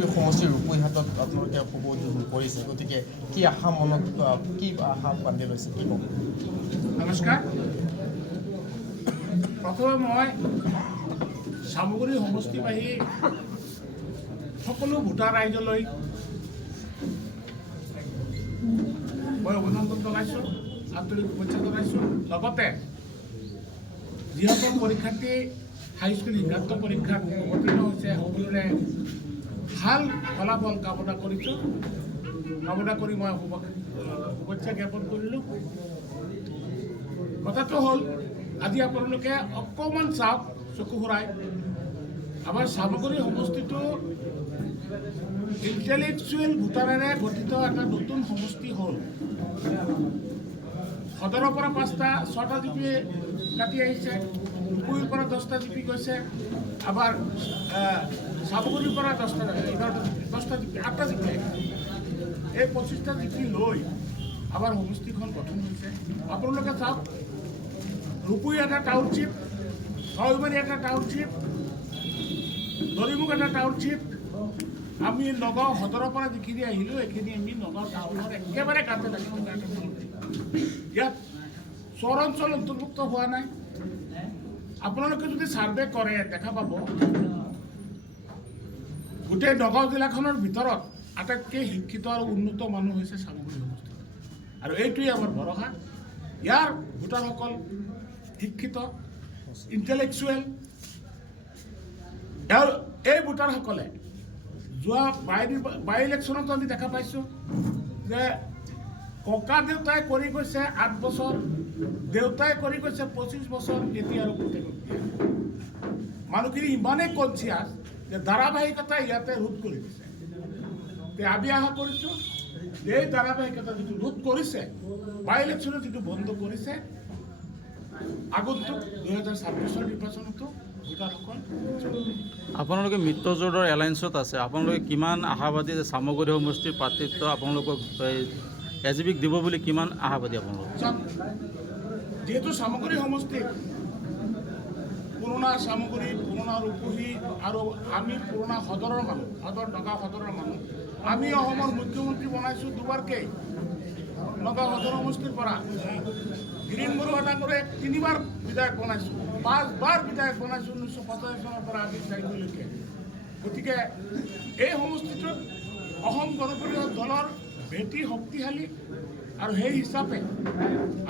চামগুৰি সমষ্টিৰ ৰূপৈহাটত আপোনালোকে শুভ উদ্বোধন কৰিছে, গতিকে কি আশা মনত কি আশা বান্ধি লৈছে, কি ক'ব? নমস্কাৰ। প্ৰথমে মই চামগুৰি সমষ্টিবাসী সকলো ভোটাৰ ৰাইজলৈ মই অভিনন্দন জনাইছোঁ, আন্তৰিক শুভেচ্ছা জনাইছোঁ। লগতে যিসকল পৰীক্ষাৰ্থী হাইস্কুল শিক্ষান্ত পৰীক্ষাত অৱতীৰ্ণ হৈছে সকলোৰে ভাল ফলাফল কামনা কৰিছোঁ। কামনা কৰি মই শুভেচ্ছা জ্ঞাপন কৰিলোঁ। কথাটো হ'ল, আজি আপোনালোকে অকণমান চাওক, চকু ফুৰাই। আমাৰ চামগুৰি সমষ্টিটো ইণ্টেলেকচুৱেল ভোটাৰেৰে গঠিত এটা নতুন সমষ্টি হ'ল। সদৰৰ পৰা 6টা জিপি কাটি আহিছে, ৰূপৈৰ পৰা 10টা জিপি গৈছে, আবাৰ চামগুৰিৰ পৰা 10টা জিপি 8টা জিপি এই 25টা জিপি লৈ আমাৰ সমষ্টিখন গঠন হৈছে। আপোনালোকে চাওক, ৰূপৈ এটা টাউনশ্বিপ, নলবাৰী এটা টাউনশ্বিপ, দৰিমুখ এটা টাউনশ্বিপ। আমি নগাঁও সদৰৰ পৰা যিখিনি আহিলোঁ এইখিনি আমি নগাঁও টাউনৰ একেবাৰে কাষতে লাগিব। ইয়াত চৰ অঞ্চল অন্তৰ্ভুক্ত হোৱা নাই। আপোনালোকে যদি ছাৰ্ভে কৰে দেখা পাব, গোটেই নগাঁও জিলাখনৰ ভিতৰত আটাইতকৈ শিক্ষিত আৰু উন্নত মানুহ হৈছে চামগুৰি সমষ্টি, আৰু এইটোৱেই আমাৰ ভৰসা। ইয়াৰ ভোটাৰসকল শিক্ষিত, ইণ্টেলেকচুৱেল। এই ভোটাৰসকলে যোৱা বাই ইলেকশ্যনতো আমি দেখা পাইছোঁ যে ককা দেউতাই কৰি গৈছে 8 বছৰ, দেউতাই কৰি গৈছে 25 বছৰ, এতিয়া আৰু পুতেকক দিয়ে। মানুহখিনি ইমানেই কনচিয়াছ যে ধাৰাবাহিকতা ইয়াতে ৰোধ কৰি দিছে। আমি আশা কৰিছোঁ যে এই ধাৰাবাহিকতা যিটো ৰোধ কৰিছে, বাই ইলেকশ্যনত যিটো বন্ধ কৰিছে, আগন্তুক 2026 নিৰ্বাচনতো ভোটাৰসকল। আপোনালোকে মিত্ৰজোঁটৰ এলায়েন্সত আছে, আপোনালোকে কিমান আশাবাদী যে চামগুৰি সমষ্টিৰ প্ৰাৰ্থিত্ব আপোনালোকক এজিপিক দিব বুলি কিমান আশাবাদী আপোনালোক? যিহেতু চামগুৰি সমষ্টিত পুৰণা চামগুৰি, পুৰণা ৰূপহী আৰু আমি পুৰণা সদৰৰ মানুহ, নগাঁও সদৰৰ মানুহ। আমি অসমৰ মুখ্যমন্ত্ৰী বনাইছোঁ দুবাৰকৈ। নগাঁও সদৰ সমষ্টিৰ পৰা গিৰীন বৰুৱা ডাঙৰে 3বাৰ বিধায়ক বনাইছোঁ, 5বাৰ বিধায়ক বনাইছোঁ 1985 চনৰ পৰা আজি 2004লৈকে। গতিকে এই সমষ্টিটোত অসম গণ পৰিষদ দলৰ ভেটি শক্তিশালী, আৰু সেই হিচাপে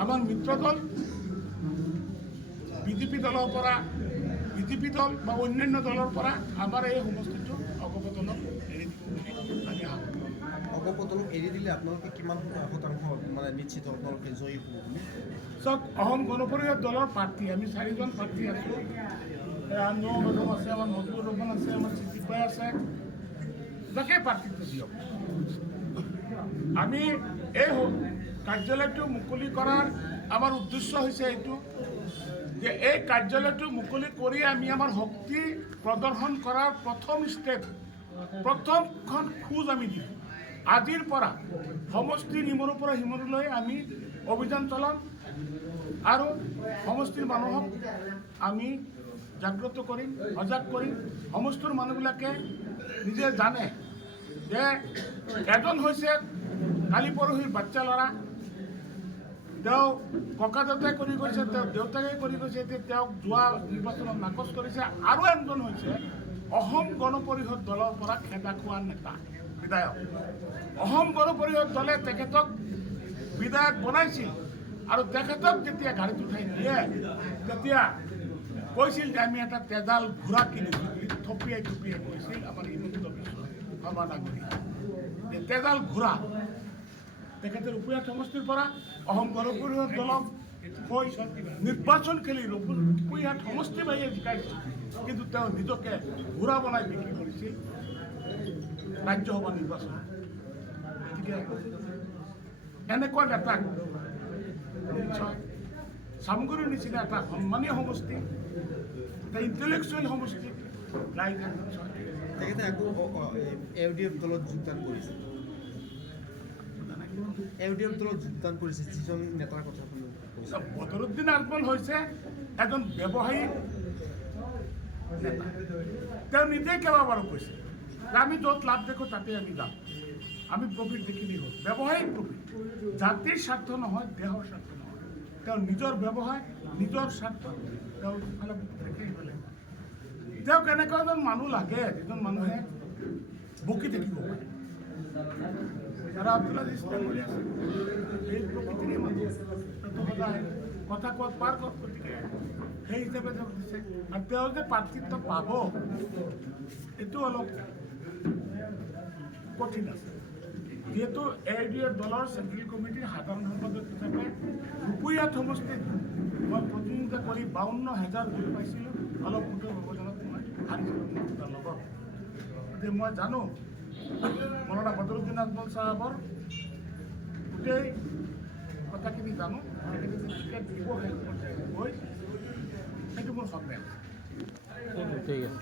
আমাৰ মিত্ৰ দল বিজেপি দলৰ পৰা, বিজেপি দল বা অন্যান্য দলৰ পৰা আমাৰ এই সমষ্টিটো অগপতনক এৰি দিব বুলি আমি আশা কৰোঁ। অগপতনক এৰি দিলে আপোনালোকে কিমান শতাংশ মানে নিশ্চিত আপোনালোকে জয়ী হ'ব বুলি? চাওক, অসম গণ পৰিষদ দলৰ প্ৰাৰ্থী আমি 4জন প্ৰাৰ্থী আছোঁ। আঞ্জুম বেগম আছে, আমাৰ মজিবুৰ ৰহমান আছে, আমাৰ চিদ্দিক ভাই আছে। যাকে প্ৰাৰ্থিত্ব দিয়ক, আমি এই কাৰ্যালয়টো মুকলি কৰাৰ আমাৰ উদ্দেশ্য হৈছে এইটো যে এই কাৰ্যালয়টো মুকলি কৰি আমি আমাৰ শক্তি প্ৰদৰ্শন কৰাৰ প্ৰথম ষ্টেপ, প্ৰথমখন খোজ আমি দিম। আজিৰ পৰা সমষ্টিৰ ইমূৰৰ পৰা সিমূৰলৈ আমি অভিযান চলাম, আৰু সমষ্টিৰ মানুহক আমি জাগ্ৰত কৰিম, সজাগ কৰিম। সমষ্টিৰ মানুহবিলাকে নিজে জানে যে এজন হৈছে কালি পৰহিৰ বাচ্চা ল'ৰা, তেওঁ ককা দেউতাই কৰি গৈছে, তেওঁ দেউতাকে কৰি গৈছে, এতিয়া তেওঁক যোৱা নিৰ্বাচনত নাকচ কৰিছে। আৰু এজন হৈছে অসম গণ পৰিষদ দলৰ পৰা খেদা খোৱা নেতা, বিধায়ক। অসম গণ পৰিষদ দলে তেখেতক বিধায়ক বনাইছিল, আৰু তেখেতক যেতিয়া গাড়ীত উঠাই নিয়ে তেতিয়া কৈছিল যে আমি এটা তেজাল ঘোঁৰা কিনিছোঁ, থপিয়াই কৈছিল আমাৰ হিমন্ত বিশ্ব শৰ্মা ডাঙৰীয়া। তেজাল ঘোঁৰা তেখেতে ৰূপৈহাট সমষ্টিৰ পৰা অসম গণ পৰিষদ দলক হৈ নিৰ্বাচন খেলি ৰূপৈহাট সমষ্টিবাসীয়ে জিকাইছিল, কিন্তু তেওঁ নিজকে ঘোঁৰা বনাই বিক্ৰী কৰিছিল ৰাজ্যসভা নিৰ্বাচন। গতিকে এনেকুৱা নেতাক নিশ্চয় চামগুৰিৰ নিচিনা এটা সন্মানীয় সমষ্টি, এটা ইণ্টেলেকচুৱেল সমষ্টি ৰাইজে নিশ্চয়। তেখেতে আকৌ LDF দলত যোগদান কৰিছে, LDF দলত যোগদান কৰিছে, যিজন নেতাৰ কথা কৈছে বদৰুদ্দিন আজমল হৈছে এজন ব্যৱসায়িক নেতা। তেওঁ নিজেই কেইবাবাৰো কৈছে যে আমি য'ত লাভ দেখোঁ তাতে আমি যাম, আমি প্ৰফিট দেখিলেই হ'ল, ব্যৱসায়িক প্ৰফিট, জাতিৰ স্বাৰ্থ নহয়, দেহৰ স্বাৰ্থ নহয়, তেওঁৰ নিজৰ ব্যৱসায়, নিজৰ স্বাৰ্থ তেওঁ ইফালে দেখে সিফালে। তেওঁক এনেকুৱা এজন মানুহ লাগে যিজন মানুহে বকি থাকিব পাৰে। আৰু আব্দুল আজিজ কৰি আছে এই প্ৰকৃতিৰে মানুহ, তেওঁতো সদায় কথা কোৱাত পাৰ কত, গতিকে সেই হিচাপে তেওঁ দিছে। আৰু তেওঁ যে প্ৰাৰ্থিত্ব পাব এইটো অলপ কঠিন আছে, যিহেতু AIUDF দলৰ চেণ্ট্ৰেল কমিটিৰ সাধাৰণ সম্পাদক হিচাপে ৰূপৈয়াত সমষ্টিত মই প্ৰতিনিধিত্ব কৰি 52,000 ভোট পাইছিলোঁ, অলপ ভোটৰ ব্যৱধানত মই হাৰিছিলোঁ তাৰ লগত। গতিকে মই জানো মৌলানা বদৰুদ্দিন আজমল চাহাবৰ গোটেই কথাখিনি জানো, সেইখিনি টিকেট দিব সেই পৰ্যায়ত গৈ সেইটো মোৰ সন্দেহ। ঠিক আছে।